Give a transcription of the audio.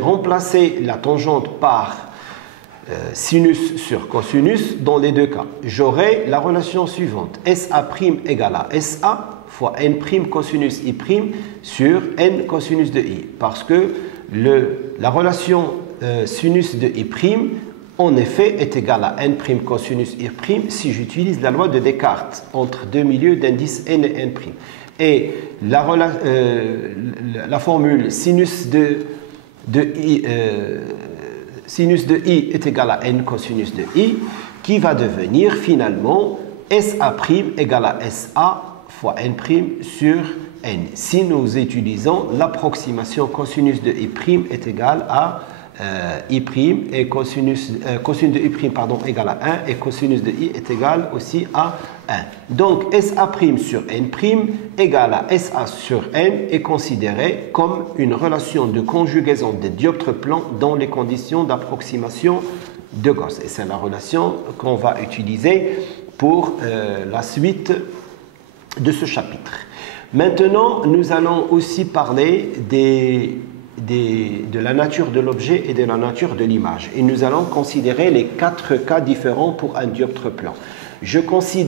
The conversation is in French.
remplacer la tangente par sinus sur cosinus dans les deux cas. J'aurai la relation suivante. SA' égale à SA fois n' cosinus I' sur n cosinus de I. Parce que la relation sinus de I', en effet, est égale à n' cosinus I' si j'utilise la loi de Descartes entre deux milieux d'indice n et n'. Et la formule sinus de I est égal à n cosinus de I, qui va devenir finalement SA' égale à SA fois n' sur n. Si nous utilisons l'approximation cosinus de I' est égal à I' et cosinus de I' égale à 1 et cosinus de I est égal aussi à 1. Donc SA' sur n' égale à SA sur n est considéré comme une relation de conjugaison des dioptres plans dans les conditions d'approximation de Gauss. Et c'est la relation qu'on va utiliser pour la suite de ce chapitre. Maintenant, nous allons aussi parler de la nature de l'objet et de la nature de l'image. Et nous allons considérer les 4 cas différents pour un dioptre plan. Je considère